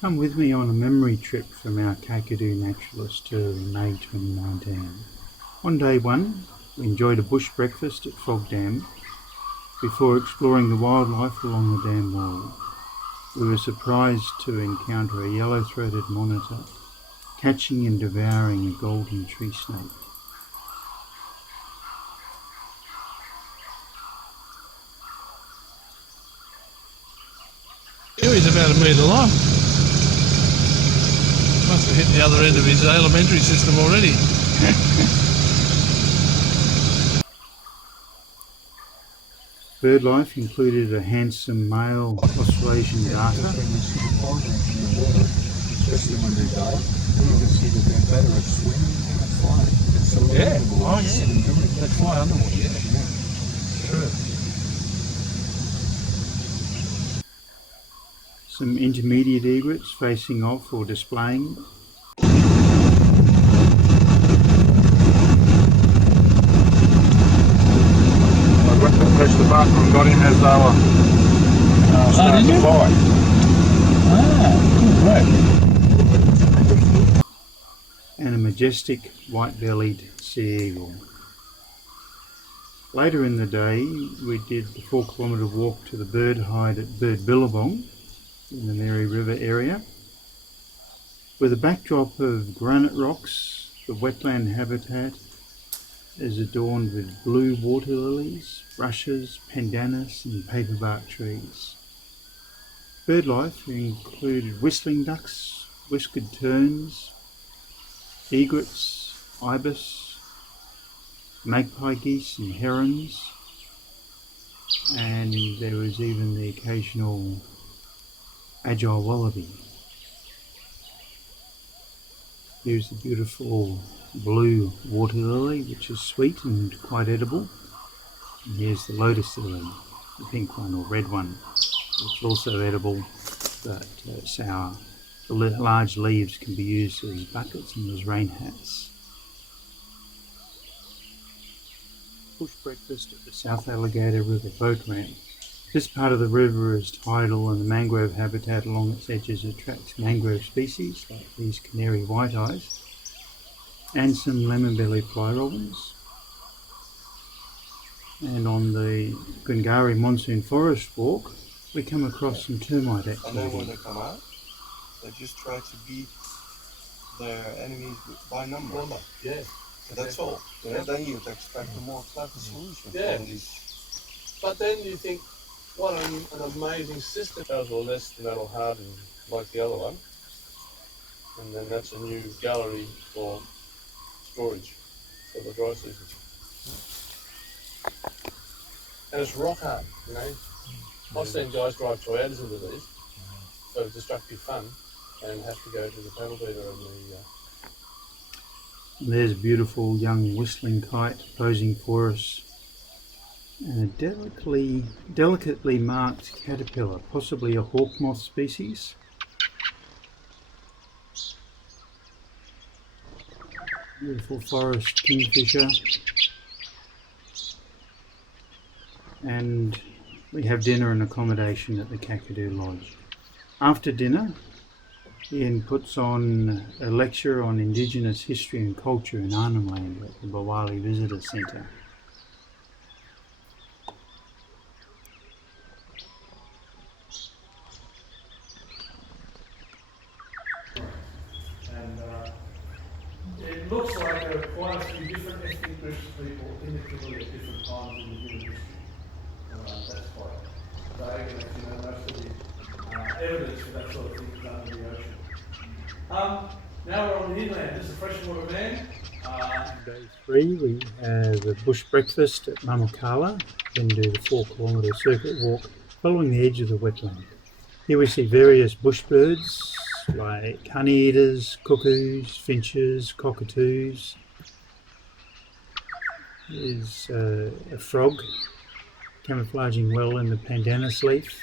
Come with me on a memory trip from our Kakadu Naturalists Tour in May 2019. On day one, we enjoyed a bush breakfast at Frog Dam before exploring the wildlife along the dam wall. We were surprised to encounter a yellow-throated monitor catching and devouring a golden tree snake. He's about a metre long. Must have hit the other end of his elementary system already. Bird life included a handsome male Australasian darter, especially when they die. You can see that they're better at swimming than at flying. It's so They fly underwater, True. some intermediate egrets facing off or displaying. I went to press the button and got him as they were starting to fly. Great. And a majestic white-bellied sea eagle. Later in the day, we did the 4-kilometre walk to the bird hide at Bird Billabong in the Mary River area. With a backdrop of granite rocks, the wetland habitat is adorned with blue water lilies, rushes, pandanus and paperbark trees. Bird life included whistling ducks, whiskered terns, egrets, ibis, magpie geese and herons, and there was even the occasional agile wallaby. Here's the beautiful blue water lily, which is sweet and quite edible. And here's the lotus lily, the pink one or red one, which is also edible but sour. The large leaves can be used as buckets and as rain hats. Bush breakfast at the South Alligator River boat ramp. This part of the river is tidal and the mangrove habitat along its edges attracts mangrove species like these canary white-eyes and some lemon-bellied fly robins. And on the Gungari Monsoon Forest Walk, we come across some termite activity. And then when they come out, they just try to beat their enemies by number. Yeah. That's all. Then you'd expect a more clever solution from these. But then you think, what an amazing system. Those were less metal hardened like the other one. And then that's a new gallery for storage for the dry season. And it's rock hard, I've seen guys drive Toyotas into these, so destructive fun, and have to go to the paddle beater and the... There's a beautiful young whistling kite posing for us, and a delicately marked caterpillar, possibly a hawk moth species. Beautiful forest kingfisher. And we have dinner and accommodation at the Kakadu Lodge. After dinner, Ian puts on a lecture on Indigenous history and culture in Arnhem Land at the Bawali Visitor Centre. And it looks like there are quite a few different ethnic groups of people in the Kimberley at different times in the human history. That's quite vague, and most of the evidence for that sort of thing is under the ocean. Now we're on the inland. This is a freshwater man. Day 3, we have a bush breakfast at Mamakala, then do the 4-kilometre circuit walk following the edge of the wetland. Here we see various bush birds like honeyeaters, cuckoos, finches, cockatoos. There's a frog camouflaging well in the pandanus leaf.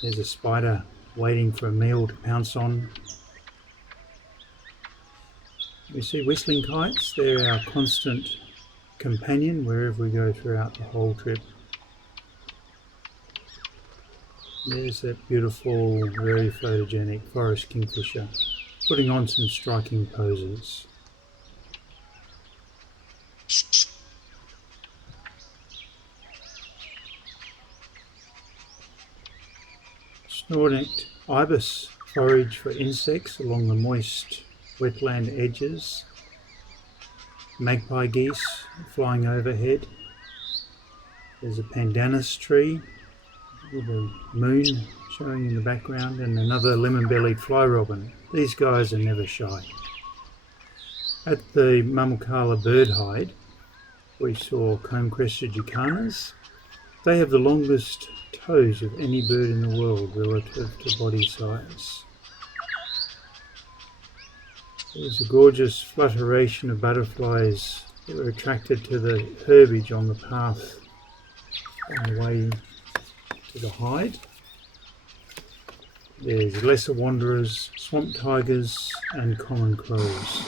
There's a spider waiting for a meal to pounce on. We see whistling kites. They're our constant companion wherever we go throughout the whole trip. There's that beautiful, very photogenic forest kingfisher, putting on some striking poses. Snow-necked ibis forage for insects along the moist wetland edges. Magpie geese flying overhead. There's a pandanus tree with a moon showing in the background, and another lemon-bellied fly robin. These guys are never shy. At the Mamukala bird hide, we saw comb-crested jacanas. They have the longest toes of any bird in the world relative to body size. There's a gorgeous flutteration of butterflies that were attracted to the herbage on the path on the way to the hide. There's lesser wanderers, swamp tigers and common crows.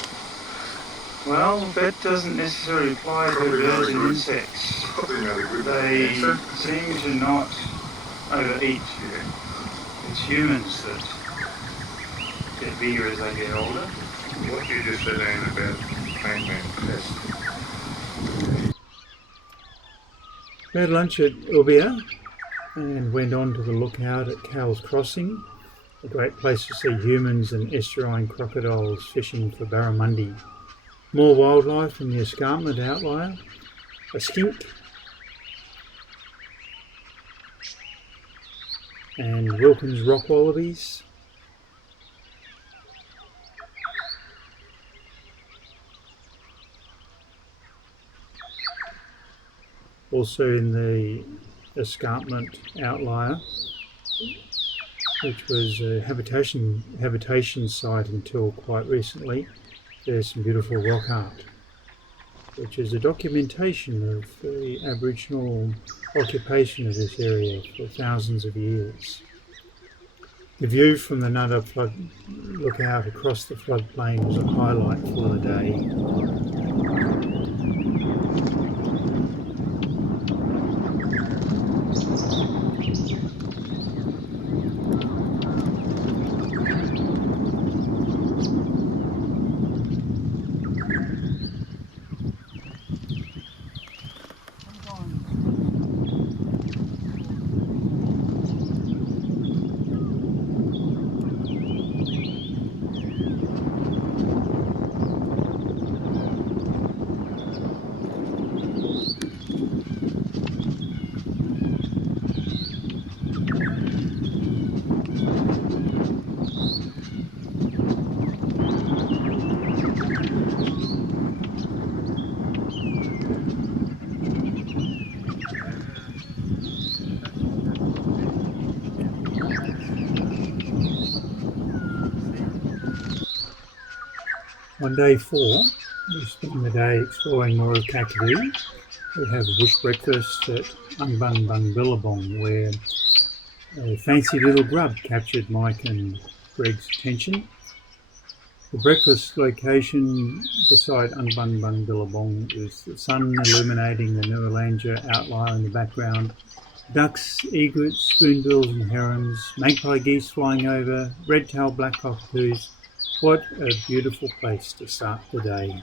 Well, that doesn't necessarily apply to birds and insects. They seem to not overeat. It's humans that get bigger as they get older. What you just said ain't about hangman test. We had lunch at Ubia and went on to the lookout at Cowell's Crossing, a great place to see humans and estuarine crocodiles fishing for barramundi. More wildlife in the escarpment outlier, a skink, and Wilkins rock wallabies. Also in the escarpment outlier, which was a habitation site until quite recently, there's some beautiful rock art, which is a documentation of the Aboriginal occupation of this area for thousands of years. The view from the Nudda flood lookout across the floodplain was a highlight for the day. On day 4, we spend the day exploring more of Kakadu. We have a bush breakfast at Ungbung Bung Billabong, where a fancy little grub captured Mike and Greg's attention. The breakfast location beside Ungbung Bung Billabong is the sun illuminating the Noarlunga outlier in the background, ducks, egrets, spoonbills and herons, magpie geese flying over, red-tailed black cockatoos. What a beautiful place to start the day.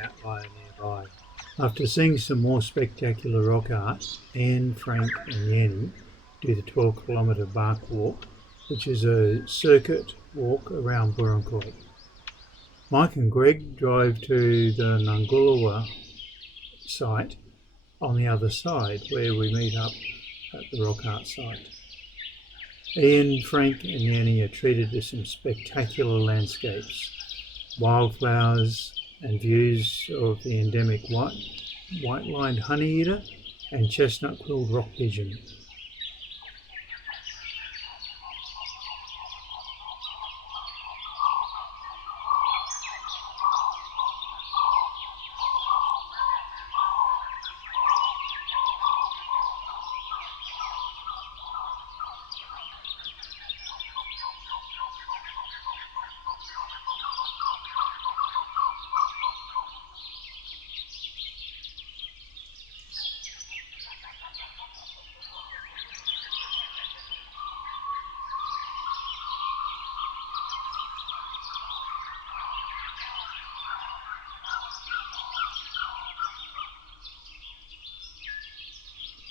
Outlier nearby. After seeing some more spectacular rock art, Anne, Frank and Jenny do the 12-kilometre bark walk, which is a circuit walk around Burrunkoi. Mike and Greg drive to the Kununurra site on the other side, where we meet up at the rock art site. Ian, Frank and Jenny are treated to some spectacular landscapes, wildflowers and views of the endemic white-lined honeyeater and chestnut-quilled rock pigeon.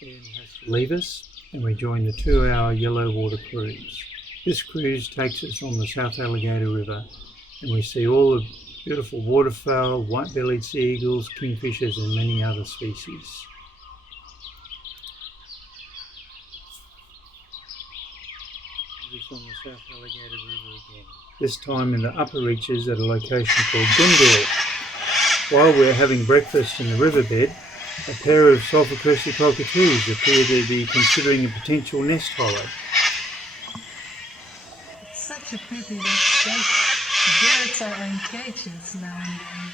then has to leave us, and we join the 2-hour yellow water cruise. This cruise takes us on the South Alligator River, and we see all the beautiful waterfowl, white-bellied sea eagles, kingfishers and many other species. This on the South Alligator River again. This time in the upper reaches at a location called Kununurra. While we're having breakfast in the riverbed, a pair of sulphur-crested cockatoos appear to be considering a potential nest hollow. It's such a pity that birds are in cages now and then.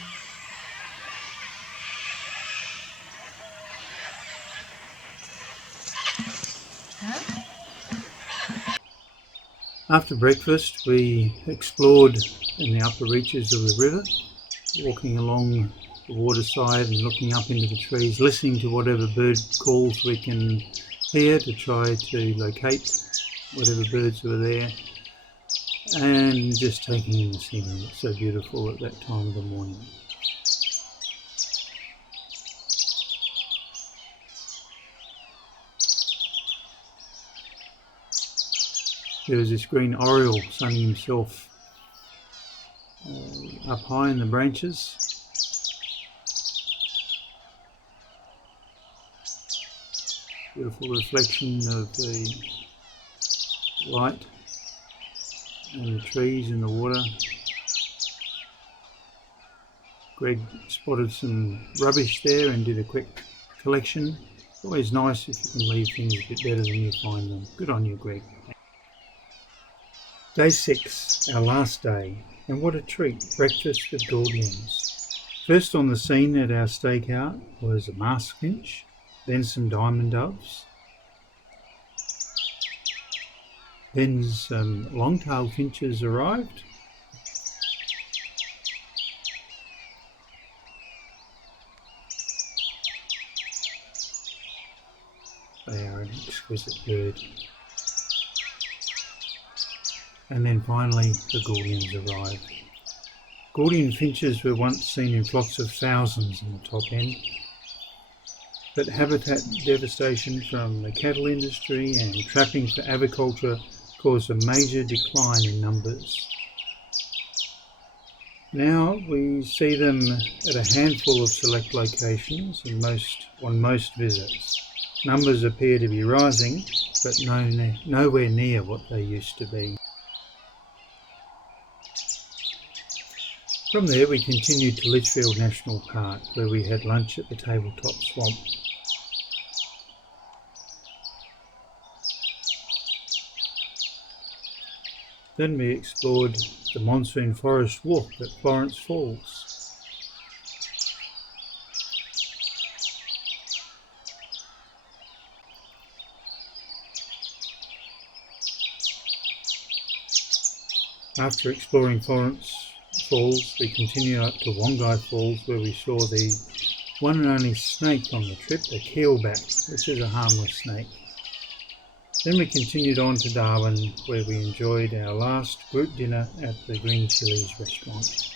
Huh? After breakfast, we explored in the upper reaches of the river, walking along the waterside and looking up into the trees, listening to whatever bird calls we can hear to try to locate whatever birds were there, and just taking in the scenery. It's so beautiful at that time of the morning. There was this green oriole sunning himself up high in the branches. Beautiful reflection of the light and the trees and the water. Greg spotted some rubbish there and did a quick collection. It's always nice if you can leave things a bit better than you find them. Good on you, Greg. Day 6, our last day, and what a treat, breakfast with Gordians. First on the scene at our stakeout was a masked finch, then some diamond doves, then some long-tailed finches arrived, they are an exquisite bird. And then finally the Gordians arrived. Gordian finches were once seen in flocks of thousands in the top end, but habitat devastation from the cattle industry and trapping for aviculture caused a major decline in numbers. Now we see them at a handful of select locations and on most visits. Numbers appear to be rising, but nowhere near what they used to be. From there we continued to Litchfield National Park, where we had lunch at the Tabletop Swamp. Then we explored the Monsoon Forest Walk at Florence Falls. After exploring Florence Falls, we continued up to Wongai Falls, where we saw the one and only snake on the trip, a keelback, which is a harmless snake. Then we continued on to Darwin, where we enjoyed our last group dinner at the Green Chilies restaurant.